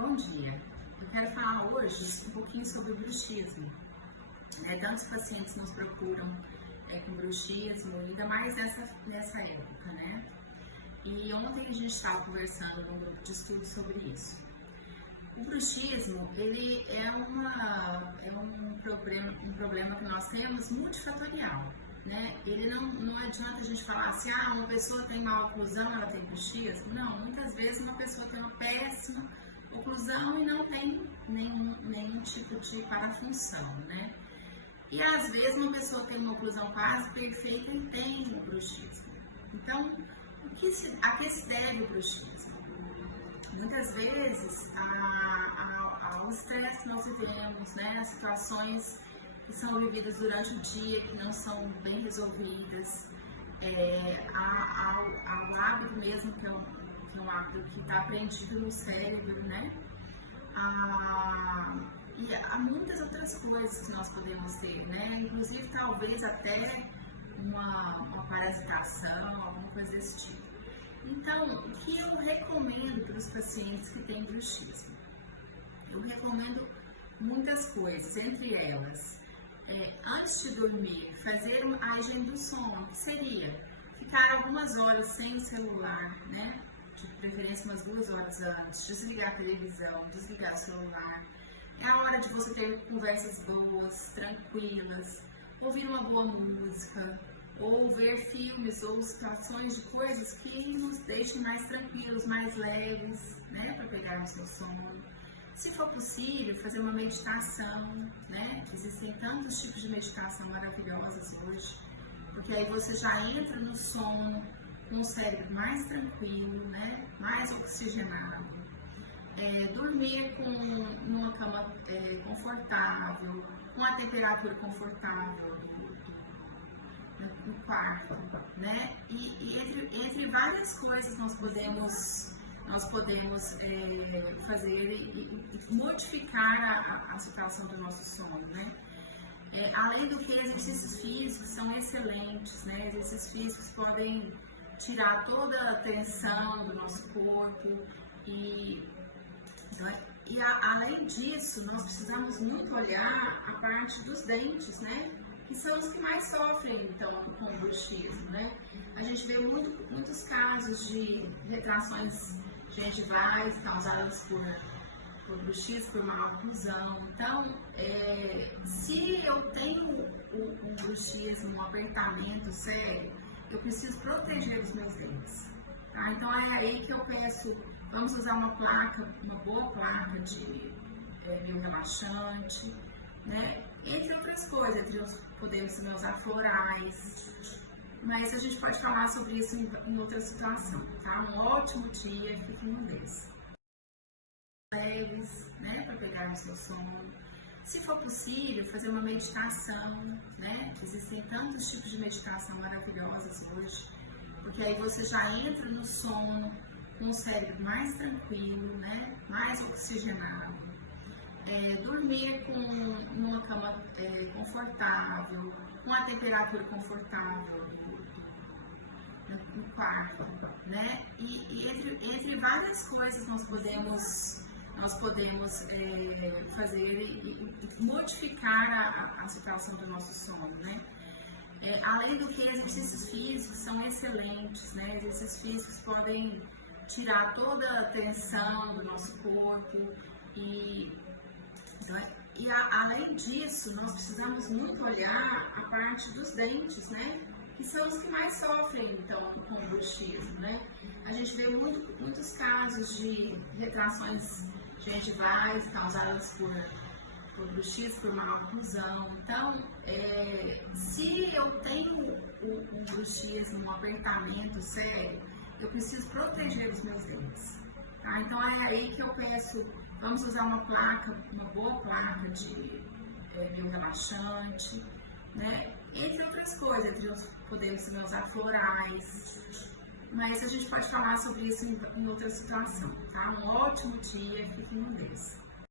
Bom dia, eu quero falar hoje um pouquinho sobre o bruxismo. Tantos pacientes nos procuram com bruxismo, ainda mais nessa época, né? E ontem a gente estava conversando num grupo de estudo sobre isso. O bruxismo, ele é um problema que nós temos multifatorial, né? Ele não adianta a gente falar assim, uma pessoa tem má oclusão, ela tem bruxismo. Não, muitas vezes uma pessoa tem uma péssima oclusão e não tem nenhum tipo de parafunção, né? E às vezes uma pessoa tem uma oclusão quase perfeita e tem o bruxismo. Então, a que se deve o bruxismo? Muitas vezes ao estresse que nós vivemos, né? As situações que são vividas durante o dia, que não são bem resolvidas, ao hábito mesmo, que é um hábito que está aprendido no cérebro, né? E há muitas outras coisas que nós podemos ter, né? Inclusive, talvez até uma parasitação, alguma coisa desse tipo. Então, o que eu recomendo para os pacientes que têm bruxismo? Eu recomendo muitas coisas, entre elas, antes de dormir, fazer a higiene do sono, que seria ficar algumas horas sem o celular, né? De preferência umas 2 horas antes, desligar a televisão, desligar o celular. É a hora de você ter conversas boas, tranquilas, ouvir uma boa música, ou ver filmes ou situações de coisas que nos deixem mais tranquilos, mais leves, né, para pegarmos no sono. Se for possível, fazer uma meditação, né? Existem tantos tipos de meditação maravilhosas hoje, porque aí você já entra no sono com o cérebro mais tranquilo, né? Mais oxigenado. Dormir numa cama confortável, com a temperatura confortável no quarto, né? E entre várias coisas nós podemos fazer e modificar a situação do nosso sono, né? Além do que, exercícios físicos são excelentes, né? Exercícios físicos podem tirar toda a tensão do nosso corpo e além disso, nós precisamos muito olhar a parte dos dentes, né? Que são os que mais sofrem, então, com o bruxismo, né? A gente vê muitos casos de retrações gengivais causadas por bruxismo, por má oclusão. Então, se eu tenho um bruxismo, um apertamento sério, eu preciso proteger os meus dentes, tá? Então, é aí que eu peço, vamos usar uma boa placa de meio relaxante, né? Entre outras coisas, podemos também usar florais, mas a gente pode falar sobre isso em outra situação, tá? Um ótimo dia, fique num desses. Leves, né, para pegarmos no sono. Se for possível, fazer uma meditação, né? Existem tantos tipos de meditação maravilhosas hoje, porque aí você já entra no sono com o cérebro mais tranquilo, né? Mais oxigenado. Dormir numa cama confortável, com a temperatura confortável no quarto, né? E entre várias coisas nós podemos fazer e modificar a situação do nosso sono, né? Além do que, exercícios físicos são excelentes, né? Exercícios físicos podem tirar toda a tensão do nosso corpo e além disso, nós precisamos muito olhar a parte dos dentes, né? Que são os que mais sofrem, então, com o bruxismo, né? A gente vê muitos casos de retrações gengivais causadas por bruxismo, por má oclusão. Então, se eu tenho um bruxismo, um apertamento sério, eu preciso proteger os meus dentes, tá? Então, é aí que eu peço, vamos usar uma boa placa de meio relaxante, né? Entre outras coisas, podemos também usar florais, mas a gente pode falar sobre isso em outra situação, tá? Um ótimo dia, fique num desses.